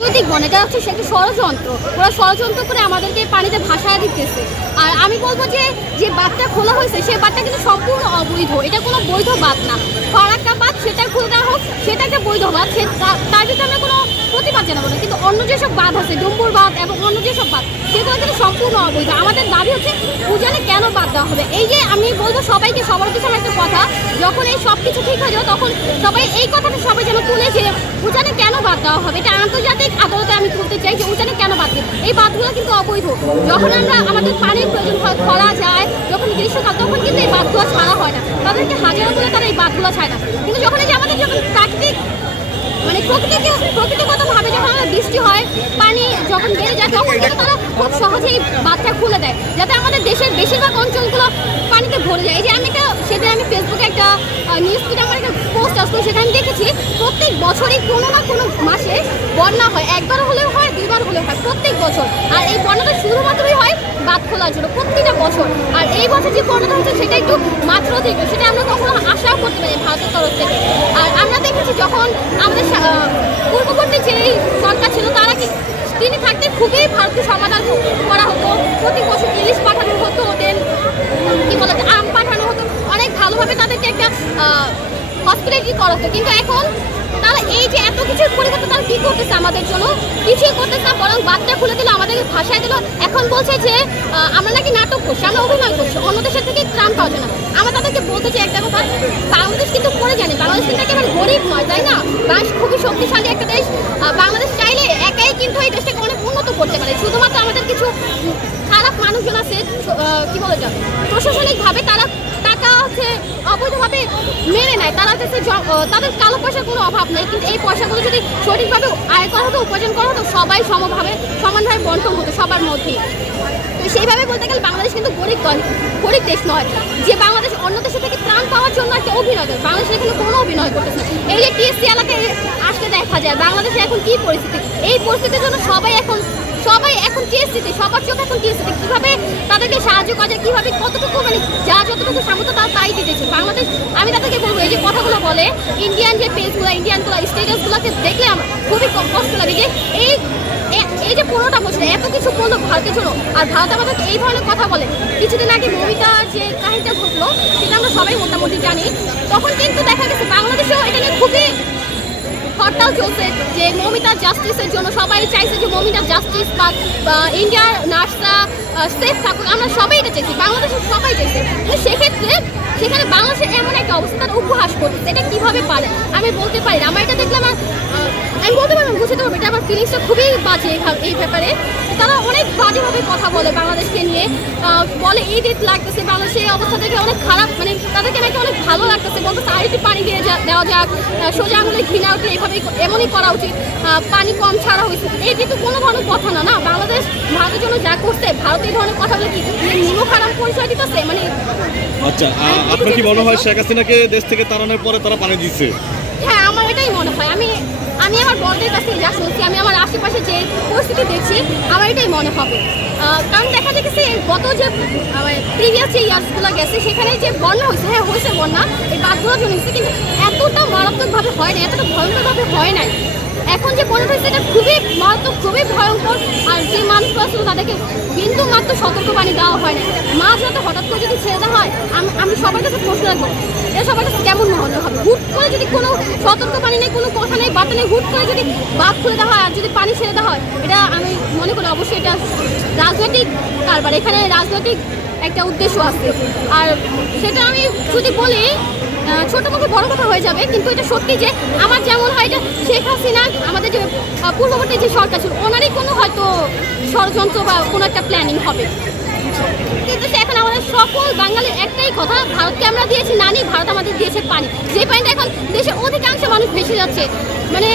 রাজনৈতিক বন, এটা হচ্ছে সে একটা ষড়যন্ত্র। ওরা ষড়যন্ত্র করে আমাদেরকে পানিতে ভাসায় দিতেছে। আর আমি বলব যে যে বাচ্চা খোলা হয়েছে সেই বাদটা কিন্তু সম্পূর্ণ অবৈধ এটা কোনো বৈধ বাঁধ না। ফারাক্কা বাঁধ সেটা খুলে দেওয়া হোক, সেটা একটা বৈধ বাঁধ সে তার ভিতরে আমরা কোনো প্রতিবাদ জানাব না। কিন্তু অন্য যেসব বাঁধ আছে, ডুম্বুর বাঁধ এবং অন্য যেসব বাঁধ সেগুলো কিন্তু সম্পূর্ণ অবৈধ। আমাদের দাবি হচ্ছে উজানে কেন বাদ দেওয়া হবে? এই যে আমি বলব, সবাইকে, সবার পিছনে একটা কথা, যখন এই সব কিছু ঠিক হয়ে যাবে, তখন সবাই এই কথাটা সবাই যেন তুলে যে কেন বাদ দেওয়া হবে? এটা আন্তর্জাতিক আদালতে আমি তুলতে চাই যে উজানে কেন বাদ দেবে? এই বাঁধগুলো কিন্তু অবৈধ। যখন আমরা আমাদের পানির প্রয়োজন খরা যায় যখন গ্রীষ্মকাল তখন কিন্তু এই বাঁধগুলো ছাড়া হয় না। তাদেরকে হাজারো করে তারা এই বাঁধগুলো ছাড়ে না। কিন্তু যখন এই যে আমাদের যখন প্রাকৃতিক মানে প্রকৃতিকে প্রকৃতিগতভাবে যখন আমাদের বৃষ্টি হয়, পানি যখন বেড়ে যায়, তখন কিন্তু তারা খুব সহজেই বাঁধটা খুলে দেয়, যাতে আমাদের দেশের বেশিরভাগ অঞ্চলগুলো পানিতে ভরে যায়। এই যে আমি একটা, সেদিন আমি ফেসবুকে একটা নিউজ ফিডে আমার একটা পোস্ট আসলো, সেখানে দেখেছি প্রত্যেক বছরই কোনো না কোনো মাসে বন্যা হয়। একবার হলেও হলেও হয়, প্রত্যেক বছর। আর এই বন্যাটা শুধুমাত্রই হয় বাদ খোলার জন্য প্রত্যেকটা বছর। আর এই বছর যে বন্যাটা হচ্ছে সেটা একটু মাত্রাধিক সেটা আমরা কখনো আশাও করতে পারি ভারতের তরফ থেকে। আর আমরা দেখেছি যখন আমাদের পূর্ববর্তী যে সরকার ছিল, তারা কি তিনি থাকতে খুবই ভারতীয় সমাধান করা হতো। প্রতি বছর ইলিশ পাঠানো হতো দেন কি বলে, আম পাঠানো হতো। অনেক ভালোভাবে তাদেরকে একটা হসপিটালিটি করা হতো কিন্তু এখন তারা এই যে এত কিছুর পরিবর্তে তারা কী করতেছে আমাদের জন্য? কিছুই করতেছে না, বরং বাচ্চা খুলে দিল, আমাদেরকে ভাষায় দিল। এখন বলছে যে আমরা নাকি নাটক করছি, আমরা অভিনয় করছি অন্য দেশের থেকে ত্রাণ পাওয়া যায় না। আমরা তাদেরকে বলতে চাই একটা কথা বাংলাদেশ কিন্তু করে জানি বাংলাদেশ কিন্তু একেবারে গরিব নয়, তাই না? বাংলাদেশ খুবই শক্তিশালী একটা দেশ। বাংলাদেশ চাইলে একাই কিন্তু এই দেশটাকে অনেক উন্নত করতে পারে। শুধুমাত্র আমাদের কিছু খারাপ মানুষজন আছে কি বলে যায় প্রশাসনিকভাবে তারা হচ্ছে অবৈধভাবে মেনে নেয়। তারা হচ্ছে তাদের কালো পয়সার কোনো অভাব নেই। কিন্তু এই পয়সাগুলো যদি সঠিকভাবে আয় করা হতো, উপার্জন করা হতো, সবাই সমভাবে, সমানভাবে বন্টন হতো সবার মধ্যেই। সেইভাবে বলতে গেলে বাংলাদেশ কিন্তু গরিব গরিব দেশ নয়। যে বাংলাদেশ অন্য দেশে থেকে ত্রাণ পাওয়ার জন্য একটা অভিনয় করে। বাংলাদেশ এখানে কোনো অভিনয় করতেছে এই যে টিএসসি এলাকায় আসলে দেখা যায়, বাংলাদেশে এখন কি পরিস্থিতি? এই পরিস্থিতির জন্য সবাই এখন সবাই এখন টিএসসিতে সবার চোখ এখন টিএসসিতে কীভাবে তাদেরকে সাহায্য করা যায়, কীভাবে কতটুকু মানে যা যতটুকু সামর্থ্য তারা তাই দিতেছে বাংলাদেশ, আমি তাদেরকে বলব, এই যে কথাগুলো বলে ইন্ডিয়ান যে পেজগুলো ইন্ডিয়ানগুলো স্টেটাসগুলোকে দেখলে আমার খুবই কষ্ট লাগে যে এই এই যে পনেরোটা বছর এত কিছু করল ভারতের জন্য, আর ভারত আমাদেরকে এই ধরনের কথা বলে। কিছুদিন আগে মমিতার যে কাহিনীটা ঘটলো, সেটা আমরা সবাই মোটামুটি জানি। তখন কিন্তু দেখা গেছে বাংলাদেশেও এটা নিয়ে খুবই হরতাল চলছে যে মমিতার জাস্টিসের জন্য সবাই চাইছে যে মমিতার জাস্টিস বা ইন্ডিয়ার নার্সরা সেফ থাকুক। আমরা সবাই এটা চাইছি, বাংলাদেশের সবাই চাইছে। তো সেক্ষেত্রে সেখানে বাংলাদেশের এমন একটা অবস্থা, তারা উপহাস করছে। এটা কীভাবে পারে? আমি বলতে পারি না। আমার এটা আমি বলতে পারব বুঝতে পারব এটা আমার ফিলিংসটা খুবই বাজে এই ব্যাপারে। তারা অনেক বাজেভাবে কথা বলে বাংলাদেশকে নিয়ে। বলে এই দিক লাগতেছে বাংলাদেশের এই অবস্থা দেখে অনেক খারাপ মানে তাদেরকে নাকি অনেক ভালো লাগতেছে বলতেছে আর একটু পানি দিয়ে দেওয়া যাক সোজা আঙুলে ঘৃণা উঠলে এভাবেই এমনই করা উচিত পানি কম ছাড়া হয়েছে। এই কিন্তু কোনো ধরনের কথা না না? বাংলাদেশ ভারতের জন্য যা করছে ভারত এই ধরনের কথা বলে কি নিমো খারাপ পরিচয় দিতেছে? মানে আচ্ছা আপনার কি মনে হয় শেখ হাসিনাকে দেশ থেকে তাড়ানোর পরে তারা পানি দিচ্ছে হ্যাঁ আমার এটাই মনে হয়। আমি আমি আমার বড়দের কাছে যা শুনছি, আমি আমার আশেপাশে যে পরিস্থিতি দেখছি, আমার এটাই মনে হবে। কারণ দেখা যাচ্ছে গত যে প্রিভিয়াস যে ইয়ার্সগুলো গেছে, সেখানে যে বন্যা হয়েছে হ্যাঁ হয়েছে বন্যা, এই বাঘগুলোর জন্য হয়েছে, কিন্তু এতটা মারাত্মকভাবে হয় না এতটা ভয়ঙ্করভাবে হয় নাই। এখন যে বন্যাটা হয়েছে, এটা খুবই মারাত্মক, খুবই ভয়ঙ্কর, আর যে মানুষগুলো ছিল তাদেরকে বিন্দু মাত্র সতর্কবাণী দেওয়া হয় না মাছ রাতে হঠাৎ করে যদি ছেড়ে দেওয়া হয়, আমি আমি সবার কাছে প্রশ্ন রাখব এটা সবার কাছে কেমন মনে হবে হুট করে যদি কোনো পানি নেই, কোনো কথা নেই বার্তা নেই, হুট করে যদি বাদ খুলে দেওয়া হয় আর যদি পানি ছেড়ে দেওয়া হয়, এটা আমি মনে করি অবশ্যই এটা রাজনৈতিক কারবার, এখানে রাজনৈতিক একটা উদ্দেশ্য আছে। আর সেটা আমি যদি বলি ছোট মুখে বড় কথা হয়ে যাবে, কিন্তু এটা সত্যি যে আমার যেমন হয় এটা শেখ হাসিনা, আমাদের যে পূর্ববর্তী যে সরকার ছিল, ওনারই কোনো হয়তো ষড়যন্ত্র বা কোনো একটা প্ল্যানিং হবে। সে এখন আমাদের সকল বাঙালির একটাই কথা, ভারতকে আমরা দিয়েছি নানি, ভারত আমাদের দিয়েছে পানি। যে পানিটা এখন দেশে অধিকাংশ মানুষ ভেসে যাচ্ছে। মানে